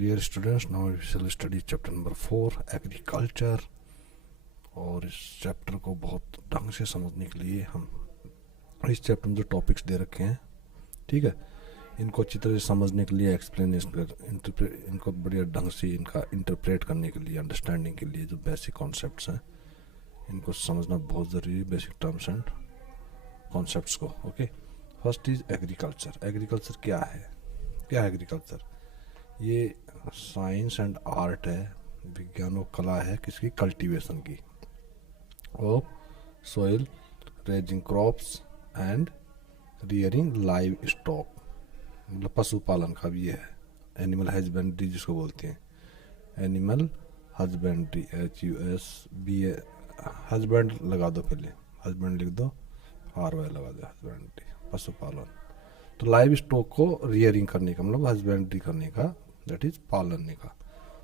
Dear students, now we shall study chapter number 4 agriculture. और इस chapter को बहुत ढंग से समझने के लिए हम इस चैप्टर में जो टॉपिक्स दे रखे हैं, ठीक है, इनको अच्छी तरह से समझने के लिए, एक्सप्लेनेशन कर इनको बढ़िया ढंग से इनका इंटरप्रेट करने के लिए, अंडरस्टैंडिंग के लिए जो बेसिक कॉन्सेप्ट्स हैं इनको समझना बहुत ज़रूरी है, बेसिक टर्म्स एंड कॉन्सेप्ट्स को। Okay, first is agriculture. Agriculture क्या है? क्या है एग्रीकल्चर? ये साइंस एंड आर्ट है, विज्ञान और कला है किसकी? कल्टीवेशन की, और soil, raising crops and rearing live stock, मतलब पशुपालन का भी है। एनिमल हस्बेंड्री जिसको बोलते हैं, एनिमल हस्बेंड्री, HUSB, हस्बैंड लगा दो, पहले हस्बैंड लिख दो, RY लगा दो, हस्बेंड्री, पशुपालन। तो लाइव स्टॉक को रियरिंग करने का मतलब हस्बेंड्री करने का, दैट इज पालने का।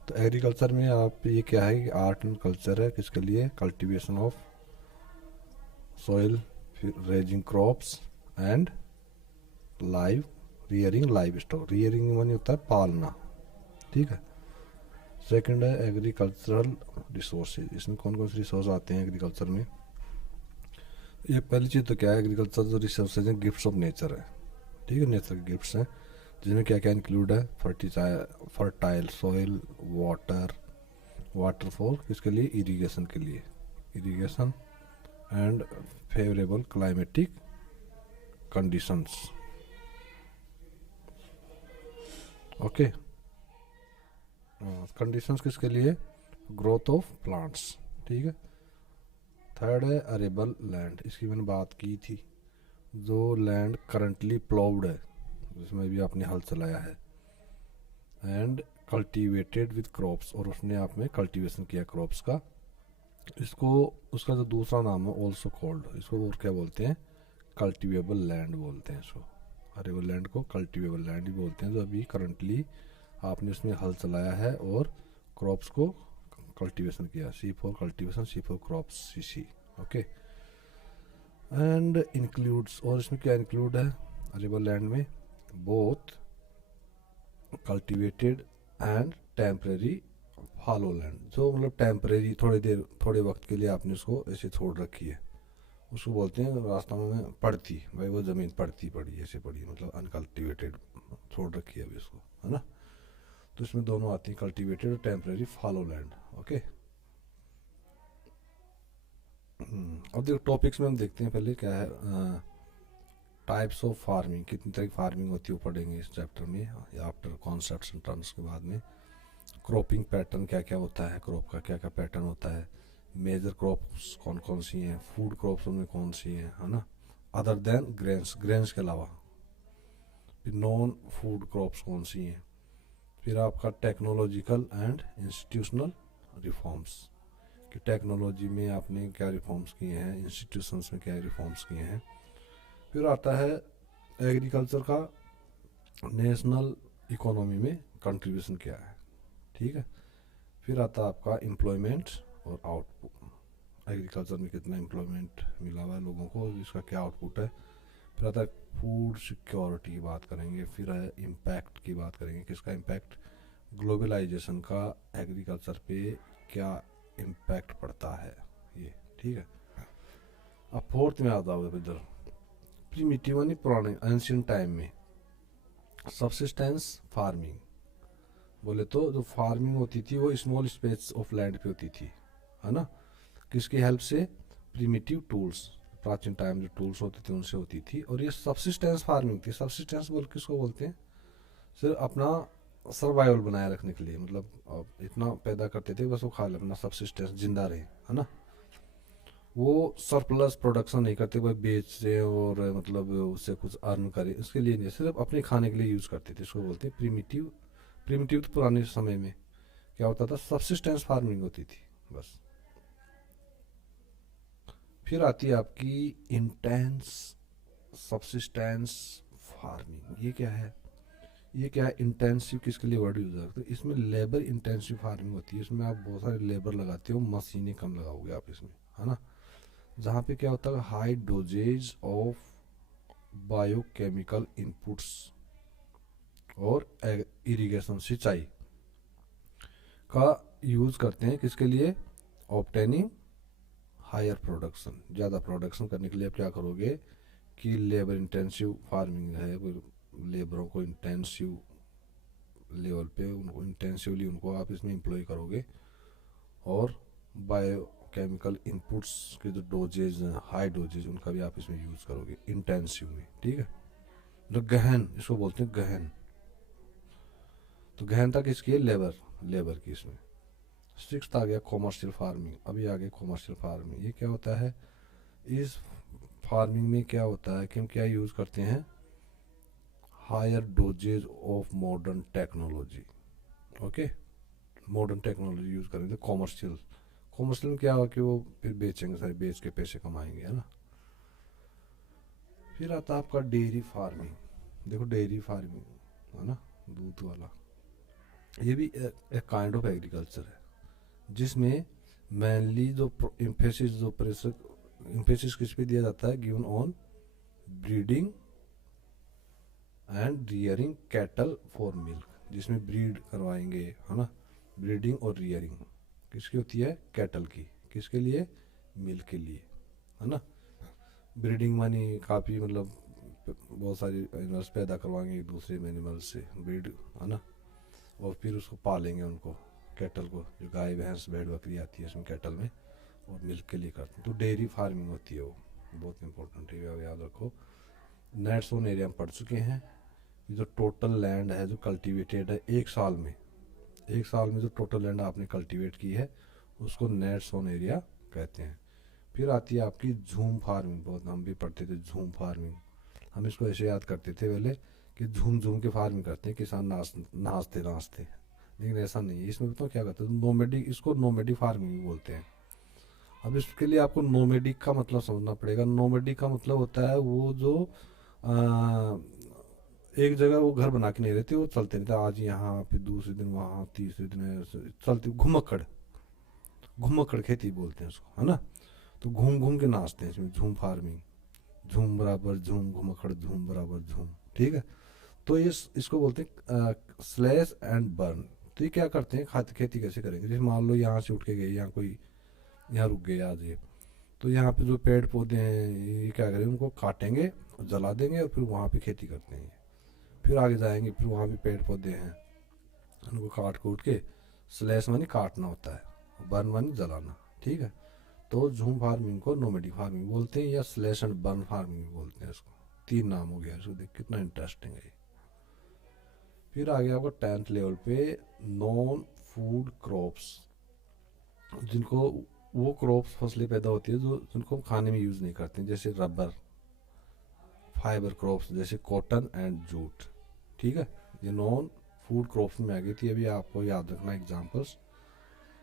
तो एग्रीकल्चर में आप ये क्या है कि आर्ट एंड कल्चर है किसके लिए? Cultivation of soil, raising crops and live, rearing live stock. Rearing मानी होता है पालना, ठीक है। सेकंड है एग्रीकल्चरल रिसोर्सेज। इसमें कौन कौन से रिसोर्स आते हैं एग्रीकल्चर में? ये पहली चीज़ तो क्या है, एग्रीकल्चर जो रिसोर्सेज हैं गिफ्ट्स ऑफ नेचर है, ठीक है, नेचर के गिफ्ट्स हैं, जिसमें क्या क्या इंक्लूड है? फर्टाइल सॉइल, वाटर फॉर किसके लिए? इरिगेशन के लिए, irrigation and favourable climatic conditions. Okay, conditions किसके लिए? ग्रोथ ऑफ प्लांट्स, ठीक है। थर्ड है अरेबल लैंड, इसकी मैंने बात की थी, जो लैंड करंटली प्लाउड है, जिसमें भी आपने हल चलाया है, एंड कल्टीवेटेड विद क्रॉप्स, और उसने आप में कल्टीवेशन किया क्रॉप्स का। इसको, उसका जो दूसरा नाम है ऑल्सो कॉल्ड, इसको और क्या बोलते हैं? कल्टीवेबल लैंड बोलते हैं इसको। अरेबल लैंड को कल्टीवेबल लैंड ही बोलते हैं, जो अभी करंटली आपने उसमें हल चलाया है और क्रॉप्स को कल्टीवेशन किया। C for cultivation, C for crops, CC। Okay, and includes, और इसमें क्या इंक्लूड है अरेबल लैंड में? Both cultivated and temporary follow land, जो मतलब टेम्परेरी, थोड़ी देर, थोड़े वक्त के लिए आपने उसको ऐसे छोड़ रखी है, उसको बोलते हैं रास्ता में पड़ती, भाई वो ज़मीन पड़ती पड़ी, ऐसे पड़ी, मतलब अनकल्टिवेटेड छोड़ रखी है अभी उसको, है ना। तो इसमें दोनों आती हैं, कल्टीवेटेड और टेम्परेरी फॉलो लैंड। ओके, अब देखो टॉपिक्स में हम देखते हैं, पहले क्या है, टाइप्स ऑफ फार्मिंग, कितनी तरह की फार्मिंग होती है वो पढ़ेंगे इस चैप्टर में, या आफ्टर कॉन्सेप्ट्स एंड टर्म्स के बाद में। क्रॉपिंग पैटर्न क्या क्या होता है, क्रॉप का क्या क्या पैटर्न होता है, मेजर क्रॉप्स कौन कौन सी हैं, फूड क्रॉप्स उनमें कौन सी हैं, है ना, अदर देन ग्रेन्स, ग्रेन्स के अलावा। फिर नॉन फूड क्रॉप्स कौन सी हैं। फिर आपका टेक्नोलॉजिकल एंड इंस्टीट्यूशनल रिफॉर्म्स, कि टेक्नोलॉजी में आपने क्या रिफॉर्म्स किए हैं, इंस्टीट्यूशंस में क्या रिफॉर्म्स किए हैं। फिर आता है एग्रीकल्चर का नेशनल इकोनॉमी में कंट्रीब्यूशन क्या है, ठीक है। फिर आता है आपका एम्प्लॉयमेंट और आउटपुट, एग्रीकल्चर में कितना एम्प्लॉयमेंट मिला हुआ है लोगों को, इसका क्या आउटपुट है। फिर आता है फूड सिक्योरिटी की बात करेंगे। फिर है इम्पैक्ट की बात करेंगे, किसका इम्पैक्ट? ग्लोबलाइजेशन का एग्रीकल्चर पे क्या इम्पैक्ट पड़ता है, ये, ठीक है। अब फोर्थ में आता है इधर प्रीमिटिव, यानी पुराने एंशिएंट टाइम में सब्सिस्टेंस फार्मिंग, बोले तो जो फार्मिंग होती थी वो स्मॉल स्पेस ऑफ लैंड पे होती थी, है ना। किसकी हेल्प से? प्रीमिटिव टूल्स, प्राचीन टाइम जो टूल्स होते थे उनसे होती थी। और ये सब्सिस्टेंस फार्मिंग थी। सब्सिस्टेंस बोल किसको बोलते हैं? सिर्फ अपना सर्वाइवल बनाए रखने के लिए, मतलब इतना पैदा करते थे बस वो खा ले, अपना सब्सिस्टेंस जिंदा रहे, है ना। वो सरप्लस प्रोडक्शन नहीं करते, भाई बेच रहे और मतलब उससे कुछ अर्न करे, उसके लिए नहीं, सिर्फ अपने खाने के लिए यूज़ करते थे। इसको बोलते हैं प्रीमिटिव। प्रीमिटिव तो पुराने समय में क्या होता था? सब्सिस्टेंस फार्मिंग होती थी बस। फिर आती है आपकी इंटेंस सब्सिस्टेंस फार्मिंग। ये क्या है? ये क्या है? इंटेंसिव किसके लिए वर्ड यूज करते हैं? इसमें लेबर इंटेंसिव फार्मिंग होती है, इसमें आप बहुत सारे लेबर लगाते हो, मशीनें कम लगाओगे आप इसमें, है ना। जहाँ पे क्या होता है? High doses of biochemical inputs और इरिगेशन, सिंचाई, का यूज़ करते हैं किसके लिए? Obtaining higher production. ज़्यादा प्रोडक्शन करने के लिए आप क्या करोगे कि लेबर इंटेंसिव फार्मिंग है, लेबरों को इंटेंसिव लेवल पे उनको इंटेंसिवली उनको आप इसमें एम्प्लॉय करोगे, और बायो केमिकल इनपुट्स के जो डोजेज हैं, हाई डोजेज, उनका भी आप इसमें यूज़ करोगे इंटेंसिव में। ठीक है, जो गहन, इसको बोलते हैं गहन। तो गहनता किसकी है? लेबर की। इसमें सिक्स्थ आ गया कॉमर्शियल फार्मिंग। अभी आगे कॉमर्शियल फार्मिंग, ये क्या होता है? इस फार्मिंग में क्या होता है कि हम क्या यूज़ करते हैं? Higher doses of modern technology. Okay, modern technology use करेंगे। कॉमर्शियल, कॉमर्शियल में क्या हो कि वो फिर बेचेंगे, सारे बेच के पैसे कमाएंगे, है ना। फिर आता है आपका डेयरी फार्मिंग। देखो डेयरी फार्मिंग है ना, दूध वाला, ये भी एक काइंड ऑफ एग्रीकल्चर है, जिसमें मेनली जो इम्फेसिस किस पे दिया जाता है? Given on breeding and rearing cattle for milk, जिसमें ब्रीड करवाएंगे, है ना। ब्रीडिंग और रियरिंग किसकी होती है? कैटल की। किसके लिए? मिल्क के लिए, है ना। ब्रीडिंग मानी काफ़ी मतलब बहुत सारी एनिमल्स पैदा करवाएंगे एक दूसरे एनिमल्स से, ब्रीड, है ना, और फिर उसको पालेंगे उनको, कैटल को, जो गाय भैंस भेड़ बकरी आती है इसमें कैटल में, और मिल्क के लिए करते हैं। तो डेयरी फार्मिंग होती है वो, बहुत इंपॉर्टेंट है, याद रखो। नेट्स ऑन एरिया में पढ़ चुके हैं। ये जो टोटल लैंड है जो कल्टीवेटेड है एक साल में जो टोटल लैंड आपने कल्टीवेट की है, उसको नेट्स ऑन एरिया कहते हैं। फिर आती है आपकी झूम फार्मिंग। बहुत हम भी पढ़ते थे झूम फार्मिंग, हम इसको ऐसे याद करते थे पहले कि झूम झूम के फार्मिंग करते हैं किसान, नाचते नाचते, लेकिन ऐसा नहीं है। इसमें बताओ क्या करते हैं? नोमेडिक, इसको नोमेडिक फार्मिंग भी बोलते हैं। अब इसके लिए आपको नोमेडिक का मतलब समझना पड़ेगा। नोमेडिक का मतलब होता है वो जो आ, एक जगह वो घर बना के नहीं रहते, वो चलते रहते, आज यहाँ फिर दूसरे दिन वहाँ, तीसरे दिन चलते, घुमक्कड़, घुमक्कड़ खेती बोलते हैं उसको, है ना। तो घूम घूम के नाचते हैं इसमें, झूम फार्मिंग। झूम बराबर झूम, घुमक्कड़ झूम बराबर झूम। ठीक है, तो ये इसको बोलते हैं स्लैश एंड बर्न। तो ये क्या करते हैं? खेती कैसे करेंगे? जैसे मान लो यहाँ से उठ के गए, यहाँ कोई यहाँ रुक गए आज ये, तो यहाँ पे जो पेड़ पौधे हैं ये क्या करेंगे? उनको काटेंगे, जला देंगे, और फिर वहाँ पे खेती करते हैं। फिर आगे जाएंगे, फिर वहाँ भी पेड़ पौधे हैं, उनको काट कूट के, स्लैश मानी काटना होता है, बर्न मानी जलाना। ठीक है, तो झूम फार्मिंग को नोमेडिक फार्मिंग बोलते हैं, या स्लैश एंड बर्न फार्मिंग भी बोलते हैं इसको। 3 नाम हो गया इसको, देख कितना इंटरेस्टिंग है। फिर आ गया आपका 10th लेवल पे नॉन फूड क्रॉप्स, जिनको वो क्रॉप्स फसलें पैदा होती है जो जिनको हम खाने में यूज़ नहीं करते, जैसे रबर, फाइबर क्रॉप्स जैसे कॉटन एंड जूट। ठीक है, ये नॉन फूड क्रॉप्स में आ गई थी। अभी आपको याद रखना एग्जांपल्स,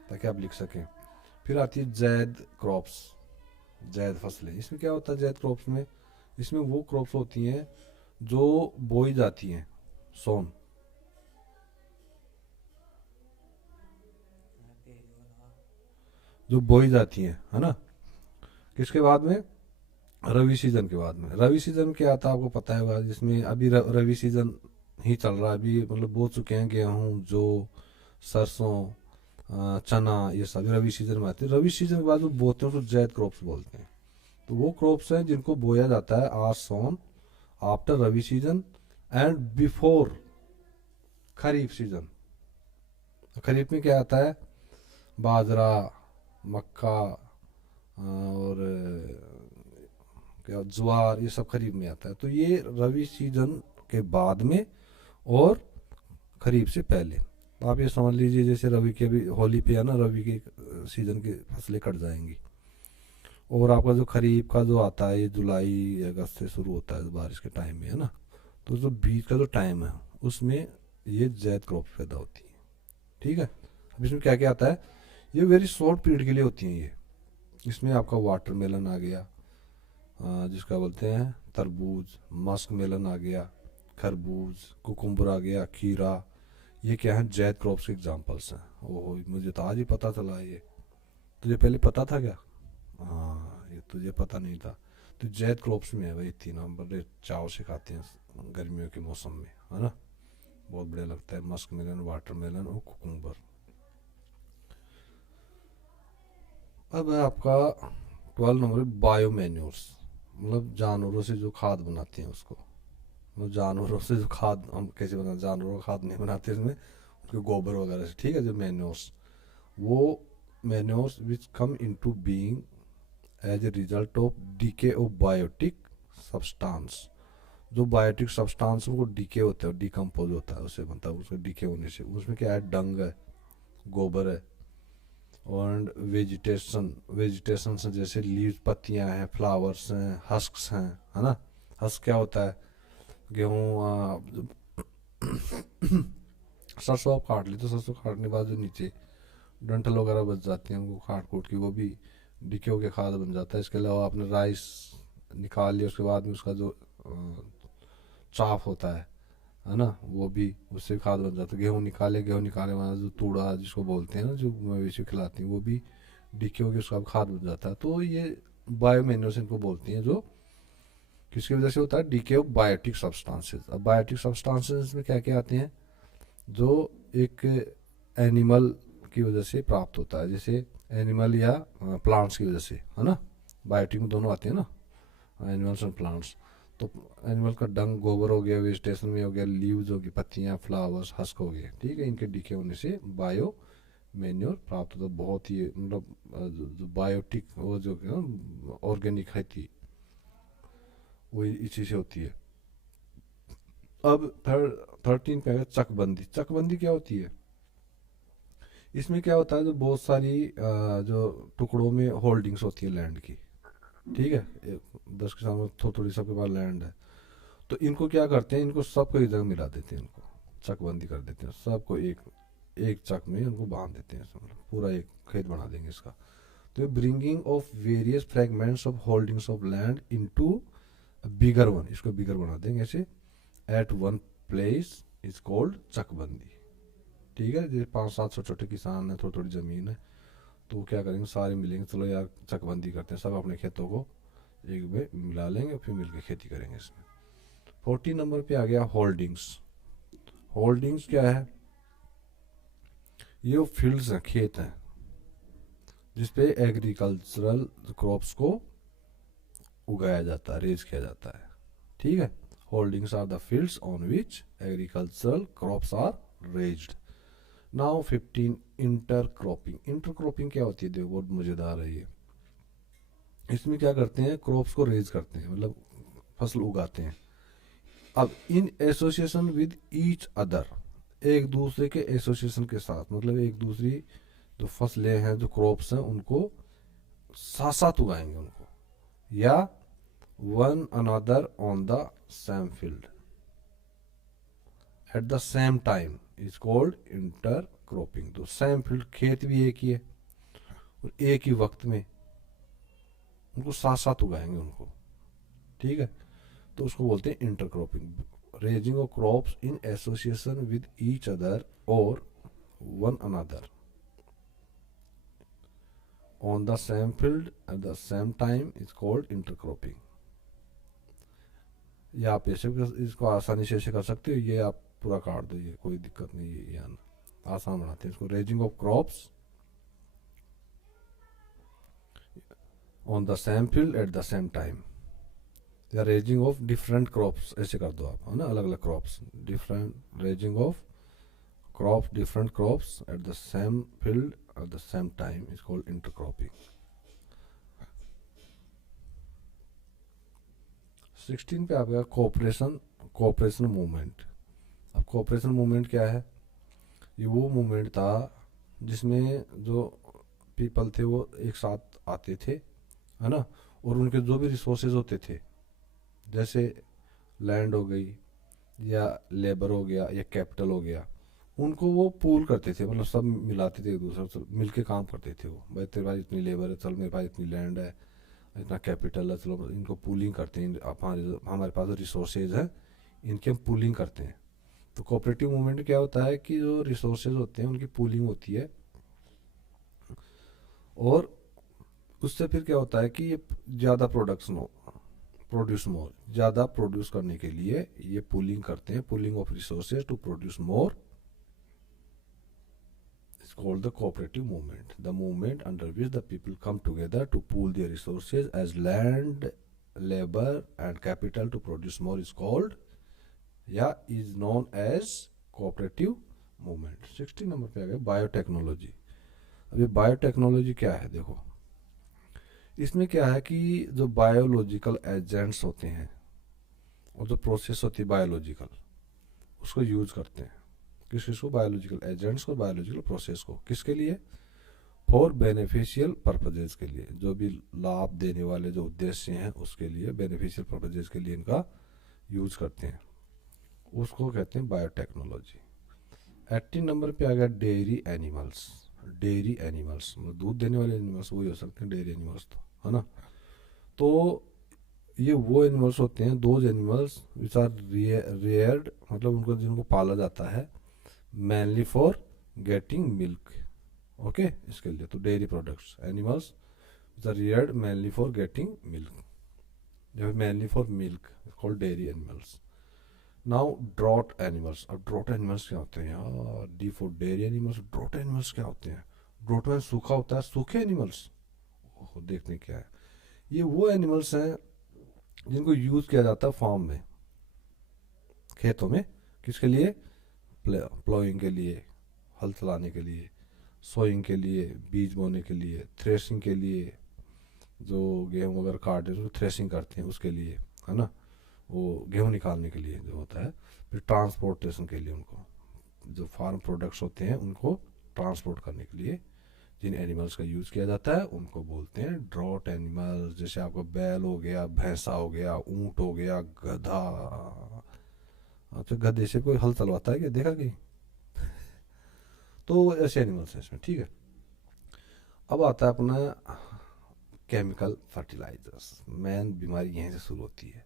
ताकि आप लिख सकें। फिर आती है जैद क्रॉप्स, जैद फसलें। इसमें क्या होता है जैद क्रॉप्स में? इसमें वो क्रॉप्स होती हैं जो बोई जाती हैं, सोन, जो बोई जाती हैं, है ना। किसके बाद में? रवि सीजन के बाद में। रवि सीजन में क्या आता है आपको पता है, जिसमें अभी रवि सीजन ही चल रहा है अभी, मतलब बो चुके हैं गेहूँ, जो सरसों, चना, ये सब रवि सीजन में आते हैं। रवि सीजन के बाद जो बोते हैं उसको जैद क्रॉप्स बोलते हैं। तो वो क्रॉप्स हैं जिनको बोया जाता है आज सोन, after rabi season and before kharif season. Kharif में क्या आता है? बाजरा, मक्का, और क्या ज्वार, ये सब खरीफ में आता है। तो ये रवि सीजन के बाद में और खरीफ से पहले। तो आप ये समझ लीजिए जैसे रवि के अभी होली पे है ना, रवि के सीजन की फसलें कट जाएंगी, और आपका जो खरीफ का जो आता है ये जुलाई अगस्त से शुरू होता है बारिश के टाइम में, है ना। तो जो बीच का जो टाइम है उसमें ये जैद क्रॉप पैदा होती है। ठीक है, अब इसमें क्या क्या आता है? ये वेरी शॉर्ट पीरियड के लिए होती हैं ये। इसमें आपका वाटरमेलन आ गया, जिसका बोलते हैं तरबूज, मस्क मेलन आ गया, खरबूज, कुकुम्बर आ गया, खीरा। ये क्या है? जैद क्रॉप्स के एग्जांपल्स हैं। ओह, मुझे तो आज ही पता चला। ये तुझे पहले पता था क्या? हाँ, ये तुझे पता नहीं था। तो जैद क्रॉप्स में है भाई, 3 बड़े चाव से खाते हैं गर्मियों के मौसम में, है ना, बहुत बढ़िया लगता है। मस्क मेलन, वाटरमेलन और कुकुम्बर। अब है आपका 12 नंबर बायो मैन्योर्स, मतलब जानवरों से जो खाद बनाते हैं उसको, मतलब जानवरों से जो खाद हम कैसे बनाते, जानवरों का खाद नहीं बनाते इसमें, उनके गोबर वगैरह से, ठीक है, जो मैन्योर्स, वो manures which come into being as a result of decay of biotic substance. जो बायोटिक सब्सटेंस वो डीके होता है, डिकम्पोज होता है, उससे बनता है, उसके डीके होने से, उसमें क्या है, डंग है, गोबर है, और वेजिटेशन, वेजिटेशन से जैसे लीव्स, पत्तियां हैं, फ्लावर्स हैं, हस्क्स हैं, है ना। हस्क क्या होता है, गेहूँ, सरसों आप काट ली तो सरसों काटने के बाद जो नीचे डंठल वगैरह बच जाती हैं, उनको काट कूट की वो भी डिक्यो के खाद बन जाता है। इसके अलावा आपने राइस निकाल लिया, उसके बाद में उसका जो चाफ होता है ना, वो भी उससे खाद बन जाता है। गेहूँ निकाले, गेहूँ निकाले वाला जो तूड़ा जिसको बोलते हैं ना, जो मवेशी खिलाती हैं, वो भी डिक्यो के उसका खाद बन जाता है। तो ये बायो मैन्योर्स इनको बोलती हैं, जो किसकी वजह से होता है, डीके ऑफ बायोटिक सब्सटेंसेस। अब बायोटिक सब्सटेंसेस में क्या क्या आते हैं, जो एक एनिमल की वजह से प्राप्त होता है, जैसे एनिमल या प्लांट्स की वजह से, है ना, बायोटिक में दोनों आते हैं ना, एनिमल्स एंड प्लांट्स। तो एनिमल का डंग, गोबर हो गया, वेजिटेशन में हो गया, लीव्स हो गई, पत्तियां, फ्लावर्स, हस्क हो गए, ठीक है, इनके डीके होने से बायो मैन्योर प्राप्त होता है। बहुत ही मतलब जो बायोटिक वो जो ऑर्गेनिक खेती वो इसी से होती है। अब 13 पे है चकबंदी। चकबंदी क्या होती है, इसमें क्या होता है, जो बहुत सारी जो टुकड़ों में होल्डिंग्स होती है लैंड की, ठीक है, 10 किसान में थोड़ी थोड़ी सबके पास लैंड है, तो इनको क्या करते हैं, इनको सबको एक जगह मिला देते हैं, इनको चकबंदी कर देते हैं, सबको एक एक चक में उनको बांध देते हैं, मतलब पूरा एक खेत बना देंगे इसका। तो bringing of various fragments of holdings of land into bigger one, इसको बिगर बना देंगे ऐसे, at one place is called चकबंदी, ठीक है। जैसे 5-7 छोटे छोटे किसान है, थोड़ी थोड़ी जमीन है, तो वो क्या करेंगे, सारे मिलेंगे, चलो यार चकबंदी करते हैं, सब अपने खेतों को एक में मिला लेंगे, फिर मिलकर खेती करेंगे इसमें। 14 नंबर पे आ गया होल्डिंग्स। होल्डिंग्स क्या है, ये फील्ड्स हैं, खेत हैं, जिसपे एग्रीकल्चरल क्रॉप्स को उगाया जाता है, रेज किया जाता है, ठीक है। Holdings are the fields on which agricultural crops are raised. Now 15 intercropping. Intercropping क्या होती है, देखो बहुत मजेदार है ये। इसमें क्या करते हैं, क्रॉप्स को रेज करते हैं, मतलब फसल उगाते हैं। अब इन एसोसिएशन विद ईच अदर, एक दूसरे के एसोसिएशन के साथ, मतलब एक दूसरी जो फसलें हैं, जो क्रॉप्स हैं, उनको साथ साथ उगाएंगे उनको, या one another on the same field at the same time is called intercropping. तो सेम फील्ड, खेत भी एक ही है और एक ही वक्त में उनको साथ साथ उगाएंगे उनको, ठीक है, तो उसको बोलते हैं intercropping. Raising of crops in association with each other or one another on the same field at the same time is called intercropping. ये आप ऐसे इसको आसानी से ऐसे कर सकते हो, ये आप पूरा काट दो, ये कोई दिक्कत नहीं है, ये आसान बनाते हैं इसको। Raising of crops on the same field at the same time, या रेजिंग ऑफ डिफरेंट क्रॉप्स, ऐसे कर दो आप, है ना, अलग अलग crops, different raising of crops, different crops eight the same field at the same time is called intercropping. 16 पे आ गया कोऑपरेशन, कोऑपरेशन मूवमेंट। अब कोऑपरेशन मूवमेंट क्या है, ये वो मूवमेंट था जिसमें जो पीपल थे वो एक साथ आते थे, है ना, और उनके जो भी रिसोर्सेज होते थे, जैसे लैंड हो गई, या लेबर हो गया, या कैपिटल हो गया, उनको वो पूल करते थे, मतलब सब मिलाते थे एक दूसरे से, मिल के काम करते थे वो, भाई तेरे पास इतनी लेबर है, चल मेरे पास इतनी लैंड है, इतना कैपिटल है, चलो इनको पूलिंग करते हैं, हमारे पास जो रिसोर्सेज है इनकी हम पूलिंग करते हैं। तो कोऑपरेटिव मूवमेंट क्या होता है कि जो रिसोर्सेज होते हैं उनकी पूलिंग होती है, और उससे फिर क्या होता है कि ये ज़्यादा प्रोडक्शन हो, प्रोड्यूस मोर, ज़्यादा प्रोड्यूस करने के लिए ये पूलिंग करते हैं, pooling of resources to produce more is is called the cooperative movement. The movement under which the people come together to pool their resources as land, labor and capital to produce more is called या is known as cooperative movement. 60 number पे आ गया biotechnology. अभी biotechnology क्या है देखो, इसमें क्या है कि जो बायोलॉजिकल एजेंट्स होते हैं और जो प्रोसेस होती है बायोलॉजिकल, उसको यूज करते हैं. किसको? बायोलॉजिकल एजेंट्स को, बायोलॉजिकल प्रोसेस को. किसके लिए? फॉर बेनिफिशियल पर्पजेज के लिए, जो भी लाभ देने वाले जो उद्देश्य हैं उसके लिए, बेनिफिशियल पर्पजेज के लिए इनका यूज करते हैं, उसको कहते हैं बायोटेक्नोलॉजी. 80 नंबर पे आ गया डेयरी एनिमल्स. डेयरी एनिमल्स मतलब दूध देने वाले एनिमल्स वही हो सकते हैं डेयरी एनिमल्स, तो है ना. तो ये वो एनिमल्स होते हैं, those animals which are reared, मतलब उनको जिनको पाला जाता है mainly for getting milk. Okay इसके लिए तो dairy products animals the reared mainly for getting milk, जब mainly for milk called dairy animals. Now drought animals. अब drought animals क्या होते हैं यार? D for dairy animals. drought animals क्या होते हैं? drought में सूखा होता है, सूखे एनिमल्स. ओह देखने क्या है, ये वो एनिमल्स हैं जिनको यूज किया जाता है फार्म में, खेतों में. किसके लिए? प्लोइंग के लिए, हल चलाने के लिए, सोइंग के लिए, बीज बोने के लिए, थ्रेसिंग के लिए, जो गेहूँ अगर काटे तो थ्रेसिंग करते हैं उसके लिए, है ना, वो गेहूँ निकालने के लिए जो होता है. फिर ट्रांसपोर्टेशन के लिए, उनको जो फार्म प्रोडक्ट्स होते हैं उनको ट्रांसपोर्ट करने के लिए जिन एनिमल्स का यूज़ किया जाता है उनको बोलते हैं ड्रॉट एनिमल्स. जैसे आपको बैल हो गया, भैंसा हो गया, ऊँट हो गया, गधा. अच्छा गधे से कोई हल चलवाता है क्या? देखा कहीं? तो ऐसे एनिमल्स हैं इसमें. ठीक है, अब आता है अपना केमिकल फर्टिलाइजर्स. मेन बीमारी यहीं से शुरू होती है.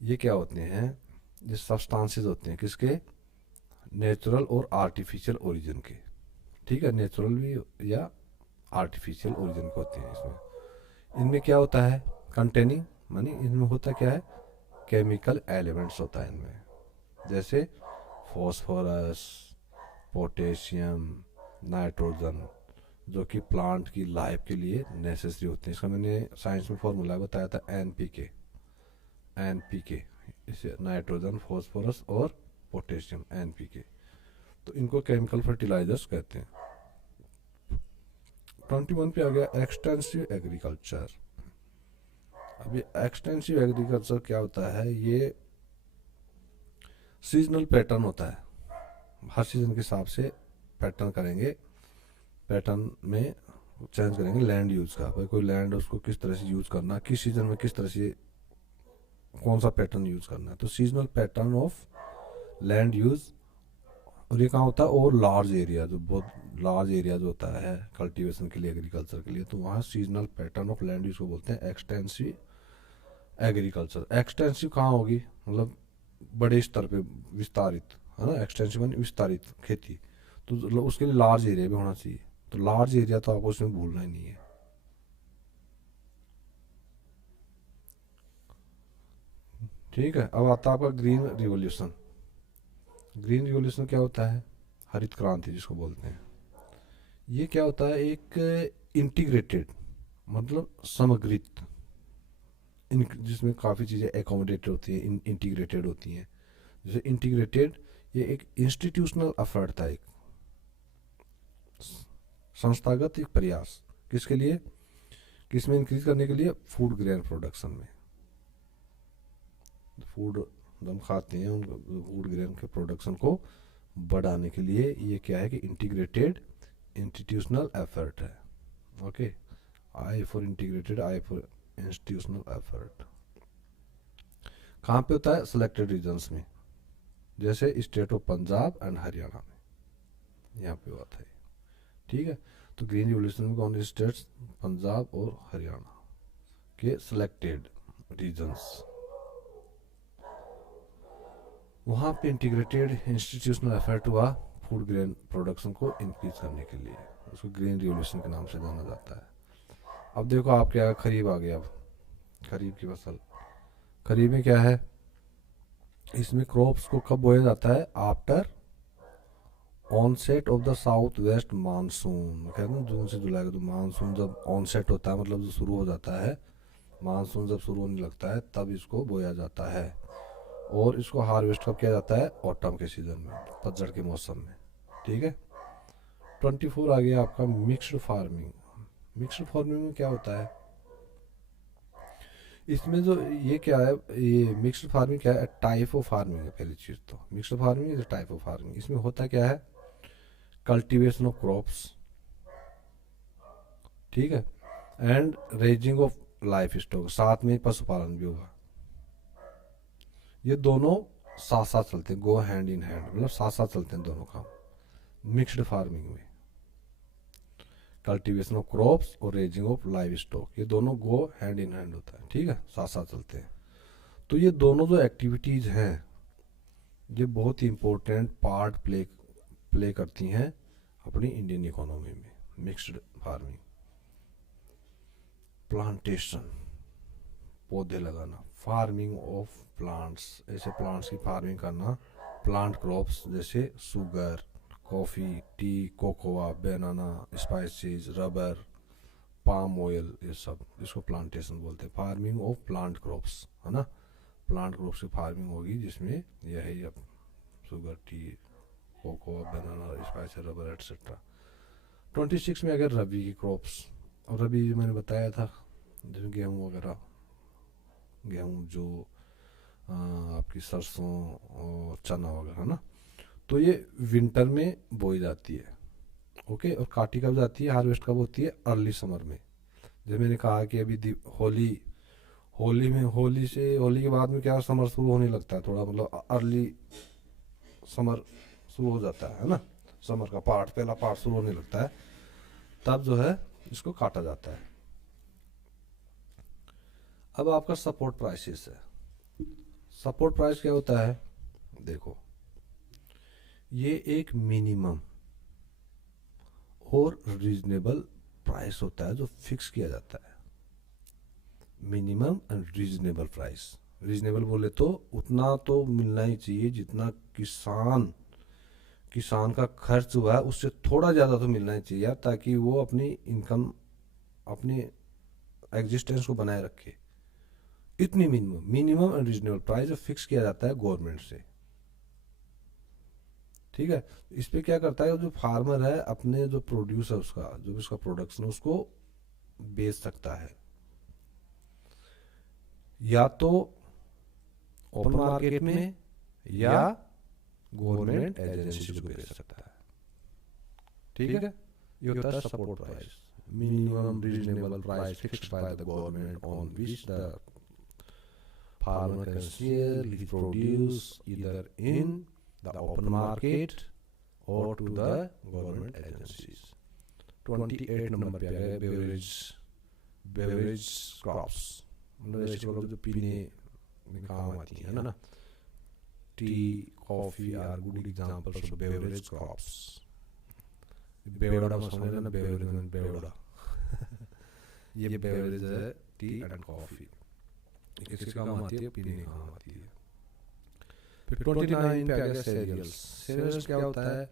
ये क्या होते हैं? ये सब्सटेंसेस होते हैं किसके? नेचुरल और आर्टिफिशियल ओरिजिन के. ठीक है, नेचुरल भी या आर्टिफिशियल ओरिजिन के होते हैं इसमें. इनमें क्या होता है? कंटेनिंग मानी इनमें होता क्या है? केमिकल एलिमेंट्स होता है इनमें, जैसे फॉस्फोरस, पोटेशियम, नाइट्रोजन, जो कि प्लांट की लाइफ के लिए नेसेसरी होते हैं. इसका मैंने साइंस में फॉर्मूला बताया था एनपीके. एनपीके इसे नाइट्रोजन, फॉस्फोरस और पोटेशियम, एनपीके. तो इनको केमिकल फर्टिलाइजर्स कहते हैं. 21 पे आ गया एक्सटेंसिव एग्रीकल्चर. अभी एक्सटेंसिव एग्रीकल्चर क्या होता है? ये सीजनल पैटर्न होता है, हर सीजन के हिसाब से पैटर्न करेंगे, पैटर्न में चेंज करेंगे लैंड यूज का. भाई कोई लैंड उसको किस तरह से यूज करना, किस सीजन में किस तरह से कौन सा पैटर्न यूज करना है. तो seasonal pattern of land use. और ये कहाँ होता है? और लार्ज एरिया, जो बहुत लार्ज एरिया जो होता है कल्टीवेशन के लिए, एग्रीकल्चर के लिए, तो वहाँ seasonal pattern of land use को बोलते हैं एक्सटेंसिव एग्रीकल्चर. एक्सटेंसिव कहाँ होगी? मतलब बड़े स्तर पे विस्तारित, है ना. एक्सटेंसिव यानी विस्तारित खेती, तो उसके लिए लार्ज एरिया भी होना चाहिए. तो लार्ज एरिया तो आपको उसमें भूलना ही नहीं है. ठीक है, अब आता है आपका ग्रीन रिवॉल्यूशन. ग्रीन रिवॉल्यूशन क्या होता है? हरित क्रांति जिसको बोलते हैं. ये क्या होता है? एक इंटीग्रेटेड मतलब समग्रित, जिसमें काफ़ी चीज़ें एकोमोडेटेड होती हैं, इंटीग्रेटेड होती हैं. जैसे इंटीग्रेटेड, ये एक इंस्टीट्यूशनल एफर्ट था, एक संस्थागत एक प्रयास. किसके लिए? किसमें इंक्रीज करने के लिए? फूड ग्रेन प्रोडक्शन में. फूड हम खाते हैं उन फूड ग्रेन के प्रोडक्शन को बढ़ाने के लिए ये क्या है कि इंटीग्रेटेड इंस्टीट्यूशनल एफर्ट है. Okay, I for integrated, I for institutional effort. कहाँ पे होता है? सिलेक्टेड रीजन्स में, जैसे state of Punjab and Haryana में, यहाँ पे हुआ था. ठीक है, तो ग्रीन रिवॉल्यूशन में कौन से स्टेट्स? पंजाब और हरियाणा के सिलेक्टेड रीजन्स, वहाँ पे इंटीग्रेटेड इंस्टीट्यूशनल एफर्ट हुआ फूड ग्रेन प्रोडक्शन को इंक्रीज करने के लिए. उसको ग्रीन रिवॉल्यूशन के नाम से जाना जाता है. अब देखो आप क्या, खरीफ आ गया. अब खरीफ की फसल. खरीफ में क्या है? इसमें क्रॉप्स को कब बोया जाता है? After onset of the south west monsoon, कहते हैं जून से जुलाई का, तो मानसून जब ऑनसेट होता है मतलब जो शुरू हो जाता है, मानसून जब शुरू होने लगता है तब इसको बोया जाता है। और इसको हार्वेस्ट कब किया जाता है? ऑटम के सीजन में, पतझड़ के मौसम में। ठीक है। 24 आ गया आपका मिक्स्ड फार्मिंग। मिक्स्ड फार्मिंग में क्या होता है? इसमें जो ये क्या है, ये मिक्स्ड फार्मिंग क्या है? टाइप ऑफ फार्मिंग है पहली चीज तो। Mixed farming is type of farming. इसमें होता क्या है? कल्टीवेशन ऑफ क्रॉप्स, ठीक है, and raising of life stock, साथ में पशुपालन भी होगा। ये दोनों साथ साथ चलते हैं, गो हैंड इन हैंड, मतलब साथ साथ चलते हैं दोनों काम मिक्स्ड फार्मिंग में। कल्टीवेशन ऑफ क्रॉप्स और रेजिंग ऑफ लाइव स्टॉक, ये दोनों गो हैंड इन हैंड होता है। ठीक है, साथ साथ चलते हैं। तो ये दोनों जो एक्टिविटीज हैं ये बहुत ही इंपॉर्टेंट पार्ट प्ले करती हैं अपनी इंडियन इकोनॉमी में। मिक्स्ड फार्मिंग, प्लांटेशन, पौधे लगाना, फार्मिंग ऑफ प्लांट्स, ऐसे प्लांट्स की फार्मिंग करना, प्लांट क्रॉप्स जैसे शुगर, कॉफ़ी, टी, कोकोआ, बनाना, स्पाइसेस, रबर, पाम ऑयल, ये सब इसको प्लांटेशन बोलते हैं। फार्मिंग ऑफ प्लांट क्रॉप्स, है ना, प्लांट क्रॉप्स की फार्मिंग होगी जिसमें यह है अब शुगर, टी, कोकोआ, बनाना, स्पाइसेस, रबर एटसेट्रा। 26 में अगर रबी की क्रॉप्स, और रबी मैंने बताया था जैसे गेहूँ वगैरह, गेहूँ जो आपकी सरसों और चना वगैरह, है ना, तो ये विंटर में बोई जाती है। ओके, और काटी कब जाती है, हार्वेस्ट कब होती है? अर्ली समर में। जैसे मैंने कहा कि अभी होली के बाद में क्या समर शुरू होने लगता है, थोड़ा मतलब अर्ली समर शुरू हो जाता है ना, समर का पहला पार्ट शुरू होने लगता है, तब जो है इसको काटा जाता है। अब आपका सपोर्ट प्राइसेस है। सपोर्ट प्राइस क्या होता है? देखो, ये एक मिनिमम और रीजनेबल प्राइस होता है जो फिक्स किया जाता है। Minimum and reasonable price. Reasonable बोले तो उतना तो मिलना ही चाहिए जितना किसान का खर्च हुआ है उससे थोड़ा ज़्यादा तो मिलना ही चाहिए यार, ताकि वो अपनी इनकम, अपनी एग्जिस्टेंस को बनाए रखे। इतनी minimum and reasonable price fix किया जाता है गवर्नमेंट से। ठीक है, इस पे क्या करता है, जो फार्मर है अपने जो प्रोड्यूस है उसका, जो भी उसका प्रोडक्शन है उसको बेच सकता है, या तो ओपन मार्केट में या गवर्नमेंट एजेंसी को बेच सकता है। ठीक है, ये होता है support price. Minimum reasonable price fixed by the government on which the farmer can sell his produce either in the open market or to the government agencies. 28 number पे आ गया बेवरेज क्रॉप्स, मतलब ऐसे क्रॉप जो पीने में काम आती है ना। Tea, coffee are good examples of beverage crops. बेवड़ा में समझ लेना, बेवड़ा ये बेवरेज है, टी एंड कॉफी, इसके काम आती है, पीने के काम आती है। फिर 29 पे आ गया सीरियल्स। सीरियल्स क्या होता है?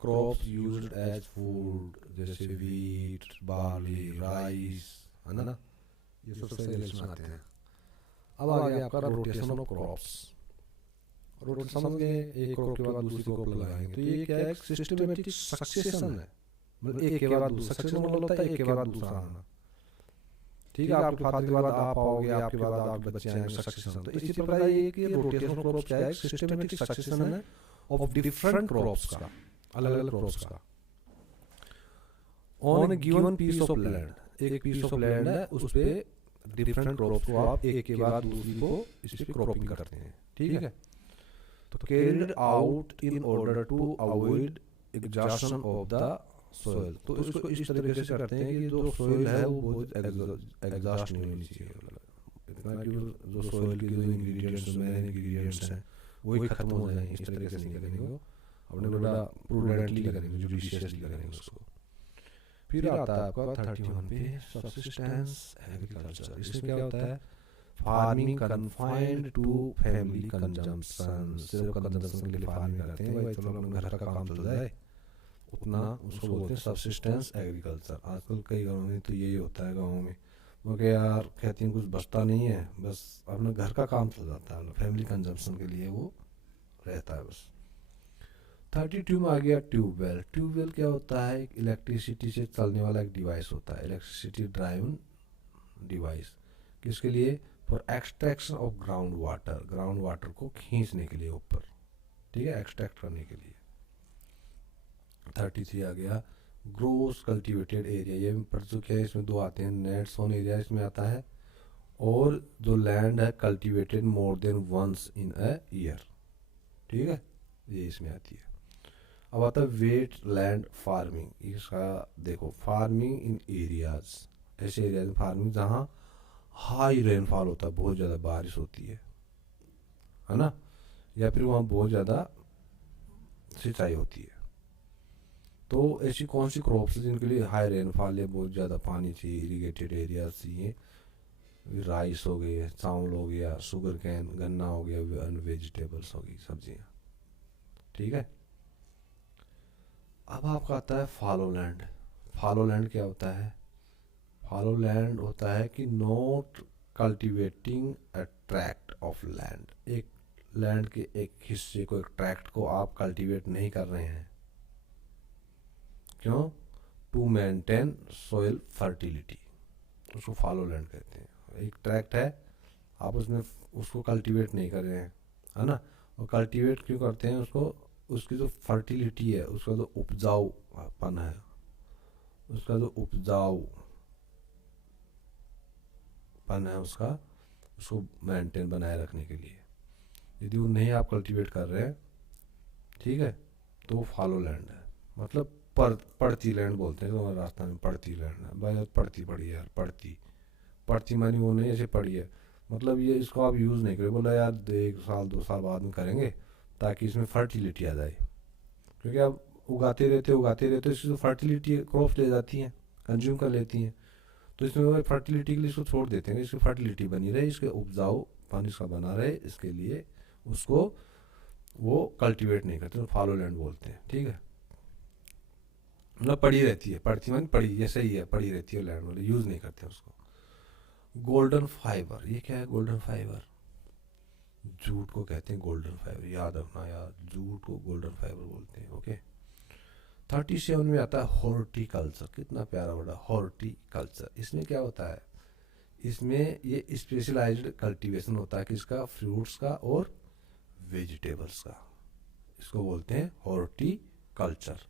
क्रॉप्स यूज्ड एज फूड, जैसे वीट, बार्ली, राइस, है ना, ये सब सीरियल्स में आते हैं। अब आ गया आपका रोटेशन ऑफ क्रॉप्स। रोटेशन समझ गए, एक क्रॉप के बाद दूसरी क्रॉप लगाएंगे, तो ये क्या है? एक सिस्टमेटिक सक्सेशन है, मतलब एक के बाद दूसरा। सक्सेशन मतलब होता है एक के बाद दूसरा आना। ठीक है, आपके फादर के बाद आप आओगे, आपके बाद आपके बच्चे आएंगे, सक्सेशन। तो इसी प्रकार ये कि रोटेशनल क्रॉप्स क्या है? सिस्टमेटिक सक्सेशन है ऑफ डिफरेंट क्रॉप्स का, अलग अलग क्रॉप्स का, on given piece of land. एक पीस ऑफ लैंड है, उस पे डिफरेंट क्रॉप्स को आप एक के बाद दूसरी को इस पे क्रॉपिंग करते हैं। ठीक है, तो carried out in order to avoid exhaustion of the soil. तो इसको इस तरीके से करते हैं कि जो सोयल है वो बहुत एग्जॉस्ट नहीं होनी चाहिए, इतना कि जो सोयल के जो इंग्रेडिएंट्स, मेन इंग्रेडिएंट्स हैं वही खत्म हो जाए। इस तरीके से नहीं करेंगे, वो अपने बड़ा प्रूडेंटली करेंगे, जुडिशियसली करेंगे उसको। फिर आता है आपका 31 पे सब्सिस्टेंस एग्रीकल्चर। इसमें क्या होता है? Farming confined to family consumption. सिर्फ कंजम्पशन के लिए फार्मिंग करते हैं, भाई चलो अपने घर का काम चल जाए, उतना उसको बोलते हैं सब्सिस्टेंस एग्रीकल्चर। आजकल कई गाँव में तो यही होता है, गाँव में वो कि यार खेती में कुछ बचता नहीं है, बस अपना घर का काम चल जाता है, फैमिली कंजम्पशन के लिए वो रहता है बस। 32 में आ गया ट्यूबवेल। ट्यूबवेल क्या होता है? एक इलेक्ट्रिसिटी से चलने वाला एक डिवाइस होता है, इलेक्ट्रिसिटी ड्राइवन डिवाइस। किसके लिए? For extraction of ground water, ground water को खींचने के लिए ऊपर, ठीक है, एक्सट्रैक्ट करने के लिए। 33 आ गया ग्रोस कल्टीवेटेड एरिया। ये पढ़ चुके हैं, इसमें दो आते हैं, नेट सोन एरिया इसमें आता है, और जो लैंड है cultivated more than once in a year, ठीक है, ये इसमें आती है। अब आता है वेट लैंड फार्मिंग। इसका देखो, फार्मिंग इन एरियाज, ऐसे एरियाज में फार्मिंग जहाँ हाई रेनफॉल होता है, बहुत ज़्यादा बारिश होती है ना, या फिर वहाँ बहुत ज़्यादा सिंचाई होती है। तो ऐसी कौन सी क्रॉप्स हैं जिनके लिए हाई रेनफॉल है, बहुत ज़्यादा पानी चाहिए, इरीगेटेड एरियाज चाहिए? राइस हो गई, चावल हो गया, शुगर कैन, गन्ना हो गया, वेजिटेबल्स हो गई, सब्जियाँ, ठीक है। अब आपका आता है फॉलो लैंड। फॉलो लैंड क्या होता है? फॉलो लैंड होता है कि not cultivating a tract of land, एक लैंड के एक हिस्से को, एक ट्रैक्ट को आप कल्टीवेट नहीं कर रहे हैं। क्यों? टू मेंटेन सोइल फर्टिलिटी, उसको फॉलो लैंड कहते हैं। एक ट्रैक्ट है, आप उसमें उसको कल्टीवेट नहीं कर रहे हैं, है ना। और कल्टीवेट क्यों करते हैं उसको? उसकी जो फर्टिलिटी है, उसका जो उपजाऊपन है, उसका जो उपजाऊपन है उसको मेंटेन बनाए रखने के लिए। यदि वो नहीं आप कल्टीवेट कर रहे हैं, ठीक है, तो वो फॉलो लैंड है। मतलब पड़ती लैंड बोलते हैं, तो हमारे राजस्थान में पड़ती लैंड है। भाई पड़ती पड़ी है यार, पड़ती मानी वो नहीं ऐसे पड़ी है, मतलब ये इसको आप यूज़ नहीं करें, बोला यार 1 साल 2 साल बाद में करेंगे ताकि इसमें फर्टिलिटी आ जाए। क्योंकि आप उगाते रहते इसकी जो फर्टिलिटी क्रॉप ले जाती हैं, कंज्यूम कर लेती हैं, तो इसमें वो फर्टिलिटी के लिए इसको छोड़ देते हैं, इसकी फर्टिलिटी बनी रहे, इसके उपजाऊ पानी इसका बना रहे, इसके लिए उसको वो कल्टीवेट नहीं करते, तो फॉलो लैंड बोलते हैं, ठीक है। मतलब पड़ी रहती है, पड़ती मान पड़ी, ऐसे ही है, पड़ी रहती है लैंड, वाले यूज़ नहीं करते उसको। गोल्डन फाइबर, ये क्या है गोल्डन फाइबर? जूट को कहते हैं गोल्डन फाइबर, याद रखना यार, जूट को गोल्डन फाइबर बोलते हैं, ओके। 37 में आता है हॉर्टिकल्चर। कितना प्यारा वर्ड है हॉर्टिकल्चर। इसमें क्या होता है? इसमें ये स्पेशलाइज्ड कल्टीवेशन होता है किसका? फ्रूट्स का और वेजिटेबल्स का, इसको बोलते हैं हॉर्टिकल्चर।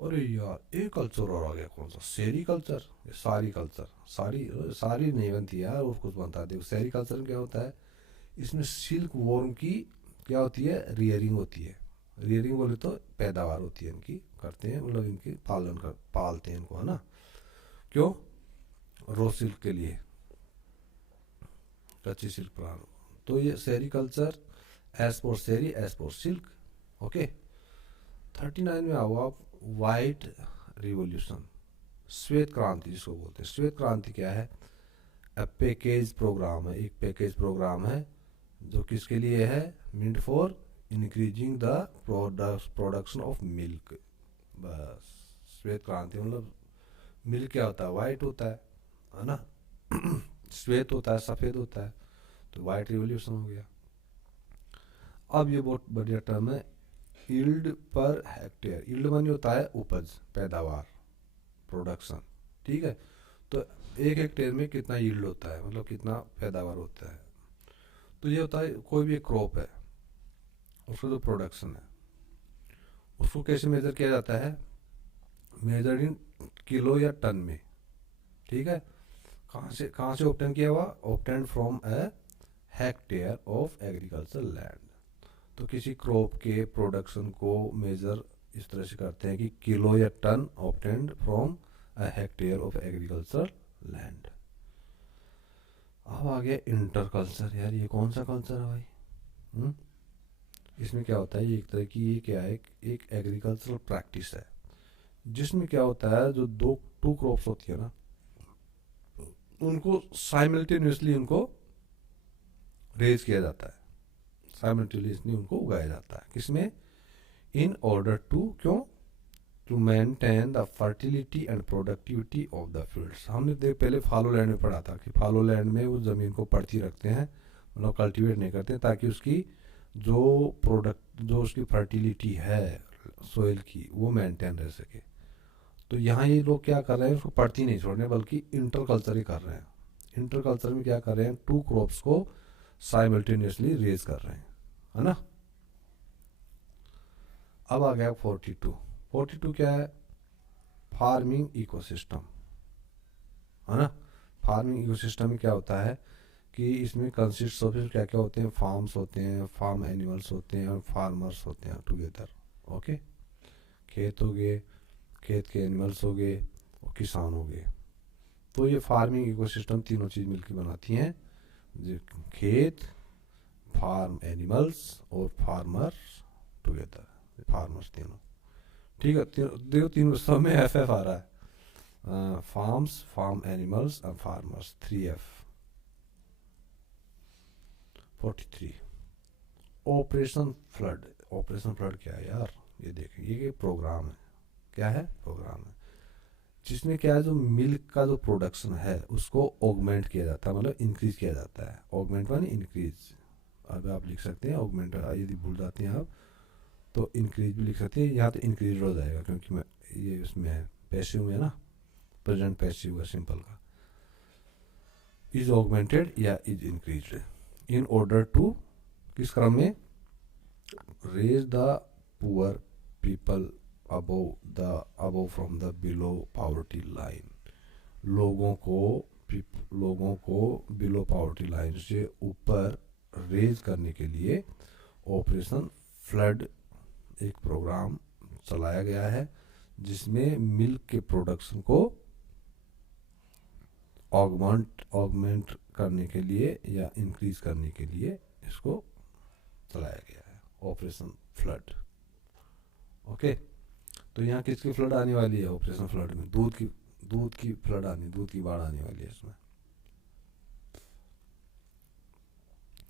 अरे यार एक कल्चर और आ गया, कौन सा? सेरीकल्चर, सारी कल्चर, सारी नहीं बनती यार, और कुछ बनता है। देखो सेरीकल्चर में क्या होता है, इसमें सिल्क वॉर्म की क्या होती है? रियरिंग होती है। रियरिंग बोले तो पैदावार होती है इनकी, करते हैं, मतलब इनकी पालते हैं इनको, है ना। क्यों? रो सिल्क के लिए, कच्ची सिल्क प्लांट। तो ये sericulture, as for seri, as for silk, okay. 39 में आओ आप, वाइट रिवॉल्यूशन, श्वेत क्रांति जिसको बोलते हैं। श्वेत क्रांति क्या है? पैकेज प्रोग्राम है, एक पैकेज प्रोग्राम है जो किसके लिए है? Meant for increasing the production of milk. बस श्वेत क्रांति मतलब मिल्क क्या होता है? वाइट होता है ना। श्वेत होता है, सफ़ेद होता है, तो वाइट रिवॉल्यूशन हो गया। अब ये बहुत बढ़िया टर्म है, यील्ड पर हेक्टेयर। यील्ड मानी होता है उपज, पैदावार, प्रोडक्शन, ठीक है। तो 1 हेक्टेयर में कितना यील्ड होता है, मतलब कितना पैदावार होता है। तो ये होता है कोई भी क्रॉप है, उसका जो प्रोडक्शन है उसको कैसे मेजर किया जाता है? मेजर इन किलो या टन में, ठीक है। कहाँ से ऑब्टेन किया हुआ? Obtain from a hectare of agriculture land. तो किसी क्रॉप के प्रोडक्शन को मेजर इस तरह से करते हैं कि किलो या ton obtained from a hectare of agriculture land. अब आ गया इंटरकल्चर। यार ये कौन सा कल्चर है भाई? इसमें क्या होता है? ये एक तरह की, ये क्या है, एक एग्रीकल्चरल प्रैक्टिस है जिसमें क्या होता है, जो टू क्रॉप्स होती है ना, उनको साइमल्टेनियसली उनको रेज किया जाता है, साइमल्टेनियसली उनको उगाया जाता है। किसमें? इन ऑर्डर टू, क्यों? To maintain the fertility and productivity of the fields. हमने देख पहले फॉलो लैंड में पढ़ा था कि फॉलो लैंड में वो ज़मीन को पड़ती रखते हैं, मतलब कल्टीवेट नहीं करते, ताकि उसकी जो उसकी फर्टिलिटी है सोइल की वो मेंटेन रह सके। तो यहाँ ये लोग क्या कर रहे हैं, उसको पड़ती नहीं छोड़ने बल्कि इंटर कल्चर ही कर रहे हैं। इंटर कल्चर में क्या कर रहे हैं, 2 क्रॉप्स को साइमल्टेनियसली रेज कर रहे हैं, है ना। अब आ गया 42 क्या है, फार्मिंग इकोसिस्टम, है ना। फार्मिंग इकोसिस्टम में क्या होता है कि इसमें कंसिस्ट ऑफ क्या क्या होते हैं, फार्म्स होते हैं, फार्म एनिमल्स होते हैं और फार्मर्स होते हैं टुगेदर। ओके, खेत हो गए, खेत के एनिमल्स हो गए और किसान हो गए। तो ये फार्मिंग इकोसिस्टम तीनों चीज मिलकर बनाती हैं, खेत, फार्म एनिमल्स और फार्मर्स टुगेदर, फार्मर्स तीनों। ठीक है, देखो तीनों सब में एफ आ रहा है, farms, farm animals and farmers, 3F। 43 operation flood. Operation flood क्या है यार, ये देखें, ये प्रोग्राम है, क्या है, प्रोग्राम है जिसमें क्या है, जो मिल्क का जो प्रोडक्शन है उसको ऑगमेंट किया जाता है, मतलब इंक्रीज किया जाता है। ऑगमेंट माने इंक्रीज, अब आप लिख सकते हैं ऑगमेंट, यदि भूल जाते हैं आप तो इंक्रीज भी लिख सकते हैं, यहाँ तो इंक्रीज हो जाएगा क्योंकि मैं ये उसमें है, पैसिव में है ना, प्रेजेंट पैसिव का सिंपल का, इज ऑगमेंटेड या is increased in order to, किस क्रम में, raise the poor people above from the below poverty line. लोगों को बिलो पॉवर्टी लाइन से ऊपर रेज करने के लिए ऑपरेशन फ्लड एक प्रोग्राम चलाया गया है, जिसमें मिल्क के प्रोडक्शन को ऑगमेंट करने के लिए या इंक्रीज करने के लिए इसको चलाया गया है, ऑपरेशन फ्लड। ओके, तो यहाँ किसकी फ्लड आने वाली है, ऑपरेशन फ्लड में दूध की फ्लड दूध की बाढ़ आने वाली है इसमें।